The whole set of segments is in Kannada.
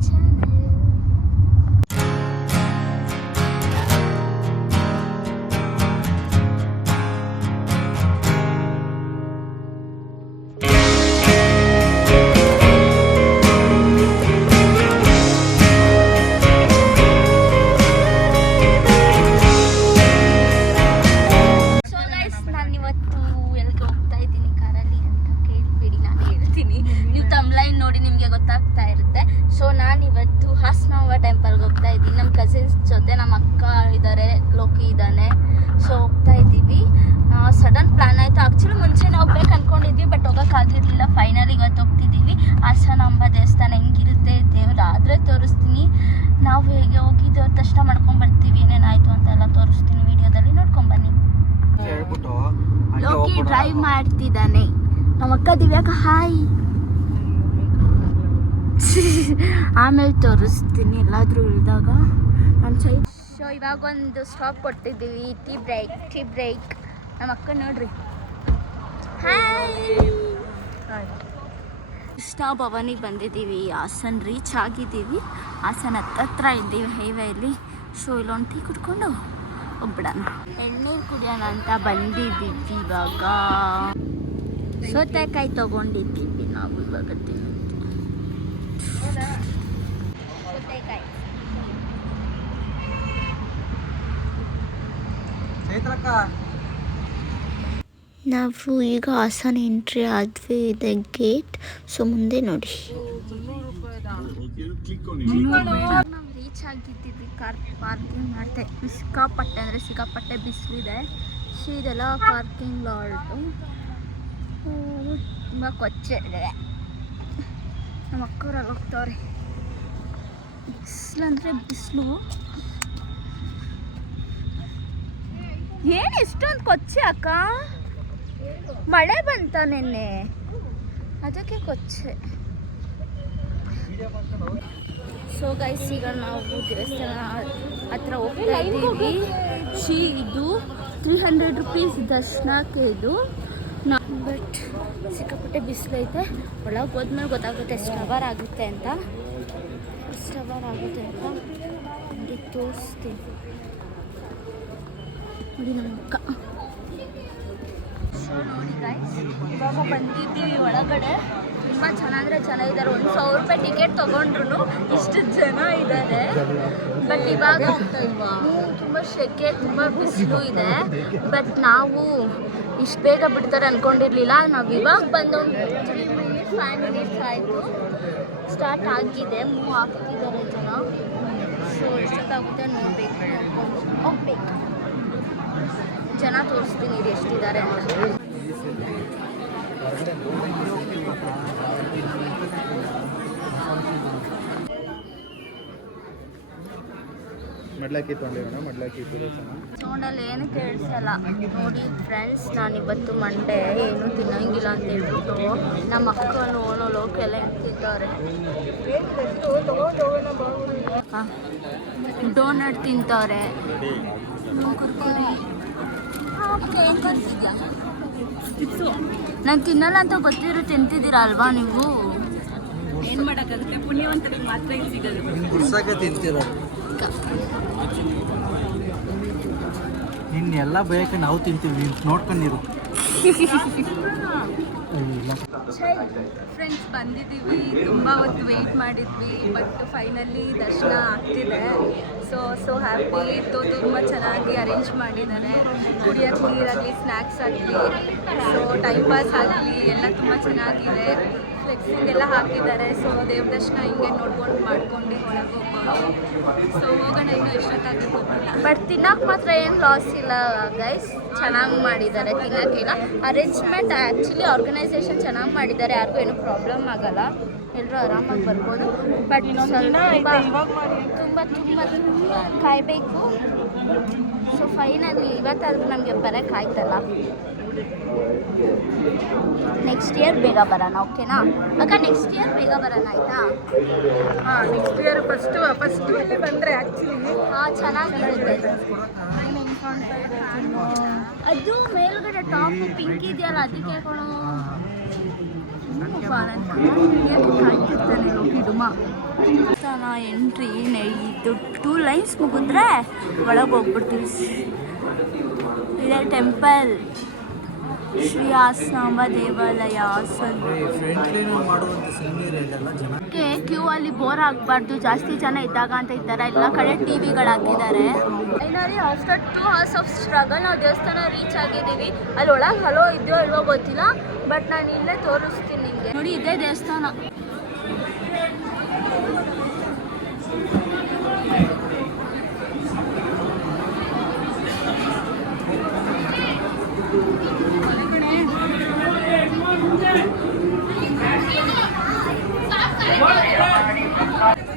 channel. ಹೋಗೋಕ್ಕಾಗಿರಲಿಲ್ಲ ಫೈನಲ್ ಇವತ್ತು ಹೋಗ್ತಿದ್ದೀವಿ ಹಾಸನಾಂಬ ದೇವಸ್ಥಾನ ಹೆಂಗಿರುತ್ತೆ ದೇವ್ರು ಆದರೆ ತೋರಿಸ್ತೀನಿ. ನಾವು ಹೇಗೆ ಹೋಗಿ ದೇವ್ರ ದರ್ಶನ ಮಾಡ್ಕೊಂಡು ಬರ್ತೀವಿ ಏನೇನಾಯಿತು ಅಂತೆಲ್ಲ ತೋರಿಸ್ತೀನಿ ವಿಡಿಯೋದಲ್ಲಿ. ನೋಡ್ಕೊಂಬನ್ನಿ ಬನ್ನಿ. ಲೋಕಿ ಡ್ರೈವ್ ಮಾಡ್ತಿದ್ದಾನೆ. ನಮ್ಮ ಅಕ್ಕ ದಿವ್ಯಾಕ ಹಾಯ್ ಆಮೇಲೆ ತೋರಿಸ್ತೀನಿ ಎಲ್ಲಾದರೂ ಇಳಿದಾಗ ನಮ್ಮ ಸೈ ಸೊ ಇವಾಗ ಒಂದು ಸ್ಟಾಪ್ ಕೊಟ್ಟಿದ್ದೀವಿ. ಟೀ ಬ್ರೇಕ್ ಟೀ ಬ್ರೇಕ್ ನಮ್ಮ ಅಕ್ಕ ನೋಡ್ರಿ. ಹಾಯ್ ಕೃಷ್ಣ ಭವನಿಗೆ ಬಂದಿದ್ದೀವಿ ಹಾಸನ್ ರೀಚ್ ಆಗಿದ್ದೀವಿ. ಹಾಸನ್ ಹತ್ತತ್ರ ಇದ್ದೀವಿ. ಹೈವೇಲಿ ಸೊ ಇಲ್ಲೊಂದು ಟೀ ಕುಡ್ಕೊಂಡು ಹೋಗ್ಬಿಡೋಣ. ಎಳ್ನೀರು ಕುಡಿಯೋಣ ಅಂತ ಬಂದಿದ್ದೀವಿ ಇವಾಗ. ಸೌತೆಕಾಯಿ ತಗೊಂಡಿದ್ದೀವಿ ನಾವು ಇವಾಗ ತಿನ್ನೋದು ಸೌತೆಕಾಯಿ. ಚೈತ್ರಕ್ಕ. ನಾವು ಈಗ ಹಾಸನ ಎಂಟ್ರಿ ಆದ್ವಿ ಇದೆ ಗೇಟ್ ಸೊ ಮುಂದೆ ನೋಡಿ. ನಾವು ರೀಚ್ ಆಗಿದ್ದೀವಿ ಕಾರ್ ಪಾರ್ಕಿಂಗ್ ಮಾಡ್ತೆ ಸಿಕ್ಕಾಪಟ್ಟೆ ಅಂದರೆ ಸಿಕ್ಕಾಪಟ್ಟೆ ಬಿಸಿಲಿದೆ. ಸೊ ಇದೆಲ್ಲ ಪಾರ್ಕಿಂಗ್ ಲಾರ್ಡು ತುಂಬ ಕೊಚ್ಚೆ ಇದೆ. ನಮ್ಮ ಅಕ್ಕವ್ರಲ್ಲಿ ಹೋಗ್ತವ್ರೆ. ಬಿಸಿಲು ಅಂದರೆ ಬಿಸಿಲು. ಏನು ಇಷ್ಟೊಂದು ಕೊಚ್ಚೆ ಅಕ್ಕ? ಮಳೆ ಬಂತ ನಿನ್ನೆ? ಅದಕ್ಕೆ ಕೊಚ್ಚೆ. ಸೊ ಗೈಸ್ ಈಗ ನಾವು ದೇವಸ್ಥಾನ ಹತ್ರ ಹೋಗ್ತಾ ಇದ್ದೀವಿ. ಶೀ ಇದು ತ್ರೀ ಹಂಡ್ರೆಡ್ ರುಪೀಸ್ ದರ್ಶನಕ್ಕೆ ಇದು. ನಾ ಬಟ್ ಸಿಕ್ಕಾಪಟ್ಟೆ ಬಿಸಿಲೈತೆ ಒಳಗೆ ಹೋದ್ಮೇಲೆ ಗೊತ್ತಾಗುತ್ತೆ ಎಷ್ಟು ಅವರ್ ಆಗುತ್ತೆ ಅಂತ. ಎಷ್ಟು ಅವರ್ ಆಗುತ್ತೆ ಅಂತ ತೋರಿಸ್ತೀನಿ. ನೋಡಿ ನಮ್ಮ ಅಕ್ಕ. ನೋಡಿ ಗೈಸ್ ಇವಾಗ ಬಂದಿದ್ದೀವಿ ಒಳಗಡೆ. ತುಂಬ ಜನ ಚೆನ್ನಾಗಿದ್ದಾರೆ ಒಂದು ಸಾವಿರ ರೂಪಾಯಿ ಟಿಕೆಟ್ ತೊಗೊಂಡ್ರು ಇಷ್ಟು ಜನ ಇದ್ದಾರೆ ಬಟ್ ಇವಾಗ ತುಂಬ ಶೆಕೆ, ತುಂಬ ಬಿಸಿಲು ಇದೆ. ಬಟ್ ನಾವು ಇಷ್ಟು ಬೇಗ ಬಿಡ್ತಾರೆ ಅನ್ಕೊಂಡಿರ್ಲಿಲ್ಲ. ನಾವು ಇವಾಗ ಬಂದು ತ್ರೀ ಮಿನಿಟ್ಸ್ ಫೈವ್ ಮಿನಿಟ್ಸ್ ಆಯಿತು. ಸ್ಟಾರ್ಟ್ ಆಗಿದೆ. ಮೂವ್ ಆಗ್ತಿದ್ದಾರೆ ಜನ. ಸೊ ಎಷ್ಟೊತ್ತಾಗುತ್ತೆ ನೋಡ್ಬೇಕು ಹೋಗ್ಬೇಕು. ಜನ ತೋರಿಸ್ತೀನಿ ಎಷ್ಟಿದ್ದಾರೆ ಅಂತ. ಮಡ್ಲಾಕಿ ತೊಗೊಂಡಿರೋಣ ಮಡ್ಲಾಕಿ ಸೌಂಡಲ್ಲಿ ಏನು ಕೇಳಿಸಲ್ಲ. ನೋಡಿ ಫ್ರೆಂಡ್ಸ್ ನಾನು ಇವತ್ತು ಮಂಡೆ ಏನು ತಿನ್ನಂಗಿಲ್ಲ ಅಂತ ಹೇಳ್ಬಿಟ್ಟು ನಮ್ಮ ಅಕ್ಕನ ಓನೋ ಲೋಕೆಲ್ಲ ತಿಂತವ್ರೆ ಡೋನಟ್ ತಿಂತವ್ರೆ ಕುರ್ಕುರಿ ನಾನು ತಿನ್ನಲ್ಲ ಅಂತ ಗೊತ್ತಿರೋ ತಿಂತಿದ್ದೀರ ಅಲ್ವಾ ನೀವು? ಏನು ಮಾಡಕ್ಕಾಗುತ್ತೆ? ಪುಣ್ಯವಂತರಿಗೆ ಮಾತ್ರ ಇಲ್ಲಿ ಸಿಗೋದು. ಗುಡ್ಸಕ್ಕೆ ತಿಂತಿರೋದು ನಿನ್ನೆಲ್ಲ ಬೇಯಕ್ಕೆ ನಾವು ತಿಂತೀವಿ. ನೀನು ನೋಡ್ಕೊಂಡಿರು ಫ್ರೆಂಡ್ಸ್ ಬಂದಿದ್ದೀವಿ. ತುಂಬ ಹೊತ್ತು ವೆಯ್ಟ್ ಮಾಡಿದ್ವಿ ಬಟ್ ಫೈನಲಿ ದರ್ಶನ ಆಗ್ತಿದೆ. ಸೊ ಸೊ ಹ್ಯಾಪಿ ಇತ್ತು ತುಂಬ ಚೆನ್ನಾಗಿ ಅರೇಂಜ್ ಮಾಡಿದ್ದಾರೆ. ಕುಡಿಯೋಕ್ಕೆ ನೀರಾಗಲಿ ಸ್ನ್ಯಾಕ್ಸ್ ಆಗಲಿ ಸೊ ಟೈಮ್ ಪಾಸ್ ಆಗಲಿ, ಎಲ್ಲ ತುಂಬ ಚೆನ್ನಾಗಿದೆ. ಫ್ಲೆಕ್ಸಿಂಗ್ ಎಲ್ಲ ಹಾಕಿದ್ದಾರೆ. ಸೊ ದೇವ್ರ ದರ್ಶನ ಹಿಂಗೆ ನೋಡ್ಕೊಂಡು ಮಾಡ್ಕೊಂಡು ಒಳಗೆ ಹೋಗ್ಬೋದು. ಸೊ ಹೋಗೋಣ ಇನ್ನೂ ಎಷ್ಟೊತ್ತಾಗುತ್ತೆ ಗೊತ್ತಿಲ್ಲ. ಬಟ್ ತಿನ್ನೋಕೆ ಮಾತ್ರ ಏನು ಲಾಸ್ ಇಲ್ಲ ಗೈಸ್ ಚೆನ್ನಾಗಿ ಮಾಡಿದ್ದಾರೆ ತಿನ್ನೋಕ್ಕಿಲ್ಲ ಅರೇಂಜ್ಮೆಂಟ್ ಆ್ಯಕ್ಚುಲಿ ಆರ್ಗನೈಸೇಷನ್ ಚೆನ್ನಾಗಿ ಮಾಡಿದ್ದಾರೆ. ಯಾರಿಗೂ ಏನು ಪ್ರಾಬ್ಲಮ್ ಆಗಲ್ಲ. ಎಲ್ಲರೂ ಆರಾಮಾಗಿ ಬರ್ಬೋದು. ಬಟ್ ಸ್ವಲ್ಪ ತುಂಬ ತುಂಬ ತುಂಬ ಕಾಯಬೇಕು. ಸೊ ಫೈನಲಿ ಇವತ್ತಾದ್ರೂ ನಮಗೆ ಬರೋಕ್ಕಾಯ್ತಲ್ಲ ನೆಕ್ಸ್ಟ್ ಇಯರ್ ಬೇಗ ಬರೋಣ ಓಕೆನಾ ಅಕ್ಕ ನೆಕ್ಸ್ಟ್ ಇಯರ್ ಬೇಗ ಬರೋಣ ಆಯಿತಾ? ಹಾಂ ನೆಕ್ಸ್ಟ್ ಇಯರ್ ಫಸ್ಟು ಫಸ್ಟು ಇಲ್ಲಿ ಬಂದರೆ ಆ್ಯಕ್ಚುಲಿ ಹಾಂ ಚೆನ್ನಾಗಿರುತ್ತೆ. ಅದು ಮೇಲ್ಗಡೆ ಟಾಪ್ ಪಿಂಕ್ ಇದೆಯಲ್ಲ ಅದಕ್ಕೆ ದೇವಸ್ಥಾನ ಎಂಟ್ರಿ ಇದು ಟೂ ಲೈನ್ಸ್ ಮುಗಿದ್ರೆ ಒಳಗೆ ಹೋಗ್ಬಿಡ್ತೀವಿ. ಇದೆ ಟೆಂಪಲ್ ಶ್ರೀ ಆಸಾಂಬ ದೇವಾಲಯ ಕ್ಯೂ ಅಲ್ಲಿ ಬೋರ್ ಆಗಬಾರ್ದು ಜಾಸ್ತಿ ಜನ ಇದ್ದಾಗ ಅಂತ ಇದ್ದಾರೆ ಎಲ್ಲ ಕಡೆ ಟಿ ವಿಗಳು ಹಾಕಿದ್ದಾರೆ finally after two hours of struggle ನಾವು ದೇವಸ್ಥಾನ ರೀಚ್ ಆಗಿದ್ದೀವಿ. ಅಲ್ಲಿ ಒಳಗೆ ಹಲೋ ಇದೆಯೋ ಇಲ್ವೋ ಗೊತ್ತಿಲ್ಲ ಬಟ್ ನಾನು ಇಲ್ಲೇ ತೋರಿಸ್ತೀನಿ ನಿಮಗೆ. ನೋಡಿ ಇದೇ ದೇವಸ್ಥಾನ. ಇಲ್ಲಿ ಯಾರು ನಿಂತ್ಕೋಬಾರ್ದು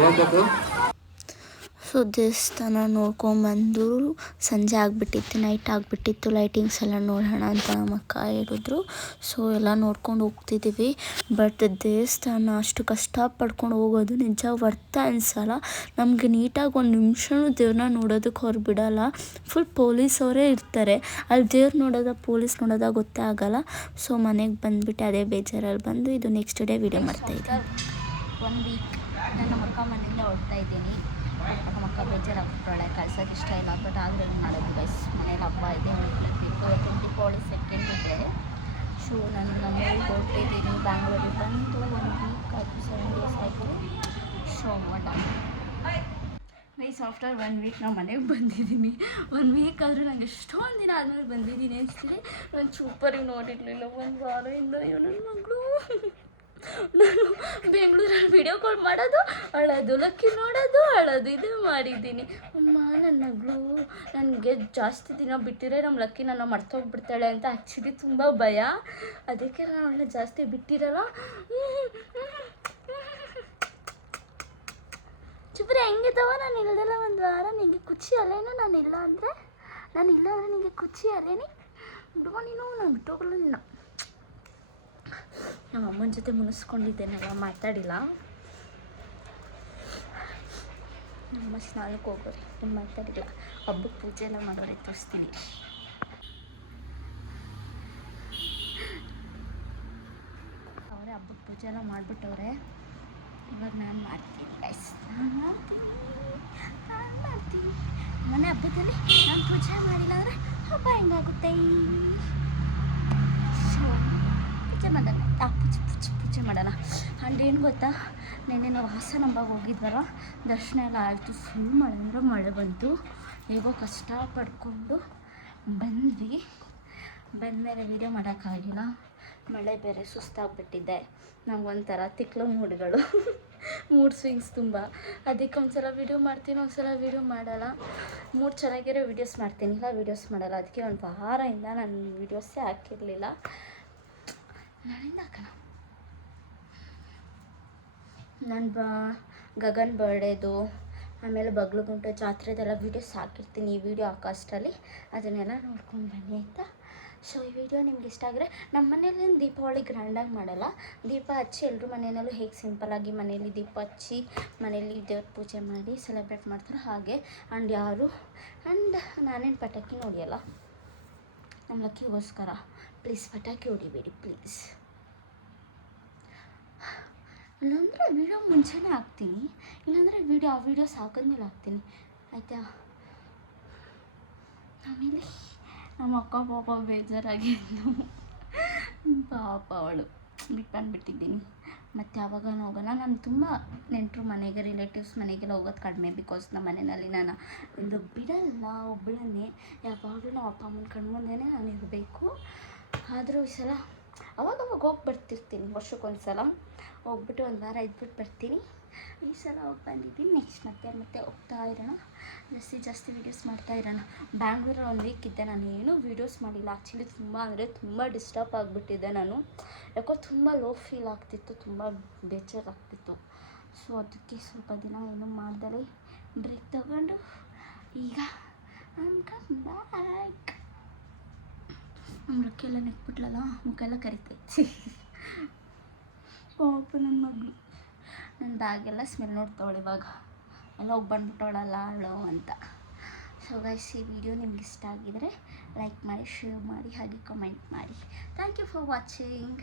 ಹೋಗ್ಬೇಕು. ಸೊ ದೇವಸ್ಥಾನ ನೋಡ್ಕೊಂಬಂದು ಸಂಜೆ ಆಗಿಬಿಟ್ಟಿತ್ತು ನೈಟ್ ಆಗಿಬಿಟ್ಟಿತ್ತು ಲೈಟಿಂಗ್ಸ್ ಎಲ್ಲ ನೋಡೋಣ ಅಂತ ನಮ್ಮ ಅಕ್ಕ ಹೇಳಿದ್ರು. ಸೊ ಎಲ್ಲ ನೋಡ್ಕೊಂಡು ಹೋಗ್ತಿದ್ದೀವಿ. ಬಟ್ ದೇವಸ್ಥಾನ ಅಷ್ಟು ಕಷ್ಟ ಪಡ್ಕೊಂಡು ಹೋಗೋದು ನಿಜ ವರ್ತ ಅನ್ಸಲ್ಲ. ನಮಗೆ ನೀಟಾಗಿ ಒಂದು ನಿಮಿಷನೂ ದೇವ್ರನ್ನ ನೋಡೋದಕ್ಕೆ ಅವ್ರು ಬಿಡಲ್ಲ. ಫುಲ್ ಪೊಲೀಸ್ ಅವರೇ ಇರ್ತಾರೆ. ಅಲ್ಲಿ ದೇವ್ರು ನೋಡೋದ ಪೊಲೀಸ್ ನೋಡೋದ ಗೊತ್ತೇ ಆಗಲ್ಲ. ಸೊ ಮನೆಗೆ ಬಂದುಬಿಟ್ಟು ಅದೇ ಬೇಜಾರಲ್ಲಿ ಬಂದು ಇದು ನೆಕ್ಸ್ಟ್ ಡೇ ವಿಡಿಯೋ ಮಾಡ್ತಾಯಿದ್ದೆ ಒನ್ ವೀಕ್ ನನ್ನ ಅಕ್ಕ ಮನೆಯಿಂದ ಹೊಡ್ತಾ ಇದ್ದೀನಿ. ನಮ್ಮ ಅಕ್ಕ ಬೇಜಾರಾಗ್ಬಿಟ್ಟಾಳೆ. ಕಳ್ಸೋಕೆ ಇಷ್ಟ ಇಲ್ಲ. ಬಟ್ ಆದರೆ ಮಾಡೋದು ಬಸ್ ಮನೇಲಿ ಹಬ್ಬ ಇದೆ. ಇವತ್ತು ದೀಪಾವಳಿ ಸೆಕೆಂಡ್ ಇದೆ. ಸೊ ನಾನು ನಮ್ಮ ಊರಿಗೆ ಹೊರಟಿದ್ದೀನಿ ಬ್ಯಾಂಗ್ಳೂರಿಗೆ ಬಂದು ಒನ್ ವೀಕ್ ಆಯಿತು ಸೆವೆನ್ ಡೇಸ್ ಆಯಿತು. So guys after one week ನಾವು ಮನೆಗೆ ಬಂದಿದ್ದೀನಿ. ಒನ್ ವೀಕ್ ಆದರೂ ನಂಗೆ ಎಷ್ಟೊಂದು ದಿನ ಆದಮೇಲೆ ಬಂದಿದ್ದೀನಿ. ಅನಿಸ್ತೀನಿ ನಾನು ಸೂಪರಿಗೆ ನೋಡಿರಲಿಲ್ಲ. ಒಂದು ವಾರದಿಂದ ನನ್ನ ಮಗಳು. ನಾನು ಬೆಂಗಳೂರಲ್ಲಿ ವಿಡಿಯೋ ಕಾಲ್ ಮಾಡೋದು, ಅಳೋದು, ಲಕ್ಕಿ ನೋಡೋದು, ಅಳೋದು, ಇದು ಮಾಡಿದ್ದೀನಿ. ಅಮ್ಮ ನನ್ನ ಮಗಳು ನನಗೆ ಜಾಸ್ತಿ ದಿನ ಬಿಟ್ಟಿದ್ರೆ ನಮ್ಮ ಲಕ್ಕಿ ನನ್ನ ಮರ್ತೋಗ್ಬಿಡ್ತಾಳೆ ಅಂತ ಆ್ಯಕ್ಚುಲಿ ತುಂಬ ಭಯ. ಅದಕ್ಕೆ ನಾನು ಅವಳನ್ನ ಜಾಸ್ತಿ ಬಿಟ್ಟಿರಲ್ಲ. ಚಿಬ್ರೆ ಹೆಂಗಿದ್ದಾವ ನಾನು ಇಲ್ದಲ್ಲ ಒಂದು ವಾರ ನಿನಗೆ ಖುಷಿ ಅಲ್ಲೇನೋ ನಾನು ಇಲ್ಲ ಅಂದರೆ? ನಾನು ಇಲ್ಲ ಅಂದರೆ ನಿನಗೆ ಖುಷಿ ಅಲ್ಲೇನಿ ಬಿಡುವ ನೀನು, ನಾನು ಬಿಟ್ಟೋಗಲ್ಲ ನಿನ್ನ. ನಮ್ಮ ಅಮ್ಮನ ಜೊತೆ ಮುನಿಸ್ಕೊಂಡಿದ್ದೇನಲ್ಲ, ಮಾತಾಡಿಲ್ಲ. ನಮ್ಮ ಸ್ನಾನಕ್ಕೆ ಹೋಗೋರಿ ಏನು ಮಾತಾಡಿಲ್ಲ. ಹಬ್ಬಕ್ಕೆ ಪೂಜೆ ಎಲ್ಲ ಮಾಡೋರೆ ತೋರಿಸ್ತೀನಿ. ಅವರೇ ಹಬ್ಬಕ್ಕೆ ಪೂಜೆ ಎಲ್ಲ ಮಾಡಿಬಿಟ್ಟವ್ರೆ. ಇವಾಗ ನಾನು ಮಾಡ್ತೀನಿ ಗೈಸ್ ನಾನು ಮಾಡ್ತೀನಿ. ನಾನು ಮಾಡ್ತೀನಿ. ಮನೆ ಹಬ್ಬದಲ್ಲಿ ನಾನು ಪೂಜೆ ಮಾಡಿಲ್ಲ ಅಂದರೆ ಹಬ್ಬ ಹೆಂಗಾಗುತ್ತೆ? ಮಾಡೋಣ. ಆ, ಪೂಜೆ ಪೂಜೆ ಪೂಜೆ ಮಾಡೋಣ. ಆ್ಯಂಡ್ ಏನು ಗೊತ್ತಾ? ನೆನ್ನೆ ನಾವು ಹಾಸನಾಂಬಾಗ ಹೋಗಿದ್ವಲ್ಲ? ದರ್ಶನ ಎಲ್ಲ ಆಯಿತು. ಫುಲ್ ಮಳೆ, ಅಂದರೆ ಮಳೆ ಬಂತು. ಹೇಗೋ ಕಷ್ಟ ಪಡ್ಕೊಂಡು ಬಂದ್ವಿ. ಬಂದಮೇಲೆ ವೀಡಿಯೋ ಮಾಡೋಕ್ಕಾಗಿಲ್ಲ. ಮಳೆ ಬೇರೆ ಸುಸ್ತಾಗ್ಬಿಟ್ಟಿದ್ದೆ ನಂಗೊಂಥರ ತಿಕ್ಲು ಮೂಡ್ಗಳು. ಮೂಡ್ ಸ್ವಿಂಗ್ಸ್ ತುಂಬ. ಅದಕ್ಕೆ ಒಂದ್ಸಲ ವೀಡಿಯೋ ಮಾಡ್ತೀನಿ, ಒಂದ್ಸಲ ವೀಡಿಯೋ ಮಾಡಲ್ಲ. ಮೂಡ್ ಚೆನ್ನಾಗಿರೋ ವೀಡಿಯೋಸ್ ಮಾಡ್ತೀನಿ. ಇಲ್ಲ ವೀಡಿಯೋಸ್ ಮಾಡಲ್ಲ. ಅದಕ್ಕೆ ಒಂದು ವಾರದಿಂದ ನಾನು ವೀಡಿಯೋಸೇ ಹಾಕಿರಲಿಲ್ಲ. ನಾಳಿಂದ ಹಾಕೋಣ ನಾನು ಬ, ಗಗನ್ ಬರ್ಡೇದು ಆಮೇಲೆ ಬಗ್ಲುಗುಂಟೆ ಜಾತ್ರೆದೆಲ್ಲ ವೀಡಿಯೋಸ್ ಹಾಕಿರ್ತೀನಿ ಈ ವಿಡಿಯೋ ಹಾಕೋ ಅಷ್ಟರಲ್ಲಿ ಅದನ್ನೆಲ್ಲ ನೋಡ್ಕೊಂಡು ಬನ್ನಿ ಆಯಿತಾ? ಸೊ ಈ ವಿಡಿಯೋ ನಿಮ್ಗೆ ಇಷ್ಟ ಆಗಿದ್ರೆ ನಮ್ಮ ಮನೇಲಿ ದೀಪಾವಳಿ ಗ್ರ್ಯಾಂಡಾಗಿ ಮಾಡಲ್ಲ. ದೀಪ ಹಚ್ಚಿ ಎಲ್ಲರೂ ಮನೆಯಲ್ಲೂ ಹೇಗೆ ಸಿಂಪಲಾಗಿ ಮನೇಲಿ ದೀಪ ಹಚ್ಚಿ ಮನೇಲಿ ದೇವ್ರ ಪೂಜೆ ಮಾಡಿ ಸೆಲೆಬ್ರೇಟ್ ಮಾಡ್ತಾರೆ ಹಾಗೆ. ಆ್ಯಂಡ್ ಯಾರು? ಆ್ಯಂಡ್ ನಾನೇನು ಪಟಾಕಿ ನೋಡಿಯಲ್ಲ? ನಮ್ಮ ಲಕ್ಕಿಗೋಸ್ಕರ. ಪ್ಲೀಸ್ ಪಟಾಕಿ ಹೊಡಿಬೇಡಿ ಪ್ಲೀಸ್ ಇಲ್ಲಾಂದರೆ ವೀಡಿಯೋ ಮುಂಚೆನೇ ಹಾಕ್ತೀನಿ. ಇಲ್ಲಾಂದರೆ ವೀಡಿಯೋ ಆ ವೀಡಿಯೋಸ್ ಹಾಕಿದ್ಮೇಲೆ ಹಾಕ್ತೀನಿ. ಆಯಿತಾ? ಆಮೇಲೆ ನಮ್ಮ ಅಕ್ಕ ಪಾಪ ಬೇಜಾರಾಗಿದ್ದು ಪಾಪ ಅವಳು. ಬಿಟ್ಟು ಬಂದುಬಿಟ್ಟಿದ್ದೀನಿ. ಮತ್ತು ಯಾವಾಗ ಹೋಗೋಣ. ನಾನು ತುಂಬ ನೆಂಟರು ಮನೆಗೆ ರಿಲೇಟಿವ್ಸ್ ಮನೆಗೆಲ್ಲ ಹೋಗೋದು ಕಡಿಮೆ ಬಿಕಾಸ್ ನಮ್ಮ ಮನೆಯಲ್ಲಿ ನಾನು ಇದು ಬಿಡಲ್ಲ ಒಬ್ಬಳನ್ನೇ ಯಾವಾಗಲೂ ನಮ್ಮ ಅಪ್ಪ ಅಮ್ಮನ ಕಣ್ಮುಂದೆನೇ ನಾನು ಇರಬೇಕು ಆದರೂ ಈ ಸಲ ಅವಾಗ ಅವಾಗ ಹೋಗಿ ಬರ್ತಿರ್ತೀನಿ ವರ್ಷಕ್ಕೊಂದು ಸಲ ಹೋಗ್ಬಿಟ್ಟು ಒಂದು ವಾರ ಇದ್ಬಿಟ್ಟು ಬರ್ತೀನಿ. ಈ ಸಲ ಹೋಗಿ ಬಂದಿದ್ದೀನಿ ನೆಕ್ಸ್ಟ್ ಮತ್ತೆ ಮತ್ತೆ ಹೋಗ್ತಾ ಇರೋಣ. ಜಾಸ್ತಿ ಜಾಸ್ತಿ ವೀಡಿಯೋಸ್ ಮಾಡ್ತಾ ಇರೋಣ. ಬ್ಯಾಂಗ್ಳೂರಲ್ಲಿ ಒಂದು ವೀಕ್ ಇದ್ದೆ, ನಾನು ಏನೂ ವೀಡಿಯೋಸ್ ಮಾಡಿಲ್ಲ. ಆ್ಯಕ್ಚುಲಿ ತುಂಬ ಅಂದರೆ ತುಂಬ ಡಿಸ್ಟರ್ಬ್ ಆಗಿಬಿಟ್ಟಿದ್ದೆ ನಾನು. ಯಾಕೋ ತುಂಬ ಲೋ ಫೀಲ್ ಆಗ್ತಿತ್ತು, ತುಂಬ ಬೇಜಾರಾಗ್ತಿತ್ತು. ಸೊ ಅದಕ್ಕೆ ಸ್ವಲ್ಪ ದಿನ ಏನು ಮಾಡ್ದಲೇ ಬ್ರೇಕ್ ತಗೊಂಡು ಈಗ ಕಮ್ ಬ್ಯಾಕ್ ನಮ್ಮ ರೊಕ್ಕೆಲ್ಲ ನೆಕ್ಬಿಟ್ಲಲ್ಲ ಮುಖ ಎಲ್ಲ ಕರಿತೈತಿ ಪಾಪ ನನ್ನ ಮಗಳು. ನನ್ನ ಬ್ಯಾಗೆಲ್ಲ ಸ್ಮೆಲ್ ನೋಡ್ತಾವಳು ಇವಾಗ. ಎಲ್ಲ ಹೋಗಿ ಬಂದ್ಬಿಟ್ಟವಳಲ್ಲ ಅಳೋ ಅಂತ. ಸೊ ಗೈಸ್ ಈ ವಿಡಿಯೋ ನಿಮ್ಗೆ ಇಷ್ಟ ಆಗಿದರೆ ಲೈಕ್ ಮಾಡಿ ಶೇರ್ ಮಾಡಿ, ಹಾಗೆ ಕಮೆಂಟ್ ಮಾಡಿ. Thank you for watching